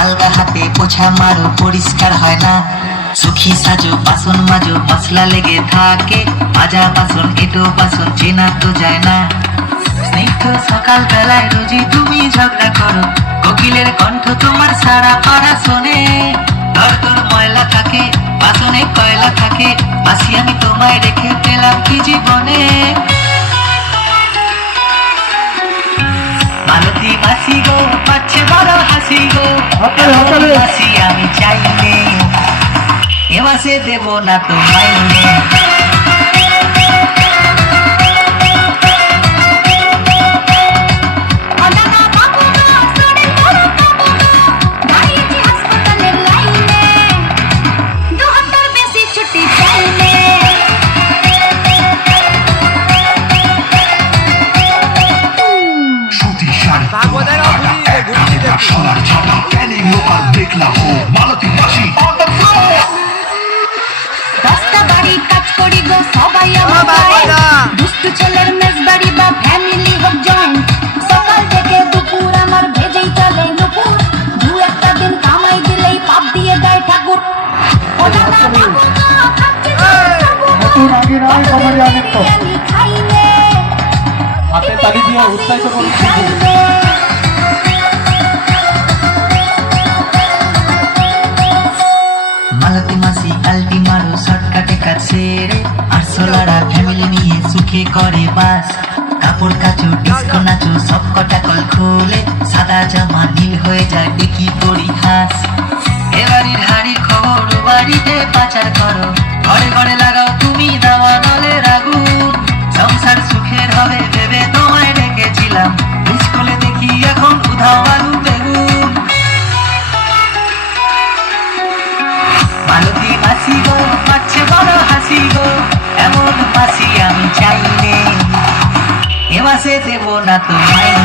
আলগা হাতে পোছা মারো পরিষ্কার হয় না। সুখী সাজো বাসন মাজো মশলা লেগে থাকে, মাজা বাসন এটো বাসন চেনা তো যায় না। স্নিগ্ধ সকাল বেলায় রোজই তুমি ঝগড়া করো, কোকিলের কণ্ঠ তোমার সারা পাড়া শোনে। ঘর তোর ময়লা থাকে, বাসনে কয়লা থাকে, মাসি আমি তোমায় রেখে পেলাম কি জীবনে। মালতী মাসি গো পাচ্ছে বড় হাসি গো, মাসি আমি চাইলে এ মাসে দেব না তো মাইনে। দশটা বাড়ি কাজ করি গো সবাই আমার দুষ্টু ছেলের মেস বাড়ি বা ফ্যামিলি হোক জয়েন্ট। সকাল থেকে দুপুর আমার ভেজেই চলে নুপুর, দু একটা দিন কামাই দিলেই পাপ দিয়ে দেয় ঠাকুর। ও দাদা বাবু খাচ্ছি আমি খাইলে হাতে তালি দিয়ে উৎসাহিত করছি। মালতী মাসি আলটি মারো শর্টকাটে কাজ সেরে, আর সোলারা ফ্যামিলি নিয়ে সুখে করে বাস। কাপড় কাচো ডিস্কো নাচো সব কটা কল খুলে, সাদা জামা নীল হয়ে যায় দেখি পরিহাস। এ বাড়ির হাড়ির খবর বাড়িতে পাচার করো, ঘরে ঘরে লাগাও তুমি দাওয়া নলের আগুন। সংসার সুখের হবে ভেবে তোমায় রেখেছিলাম, স্কুলে দেখি এখন উধাও আলু বেগুন। মালতী মাসি গো পাচ্ছে বড় হাসি গো, এমন মাসি আমি চাইলে এ মাসে দেব না তো মাইনে।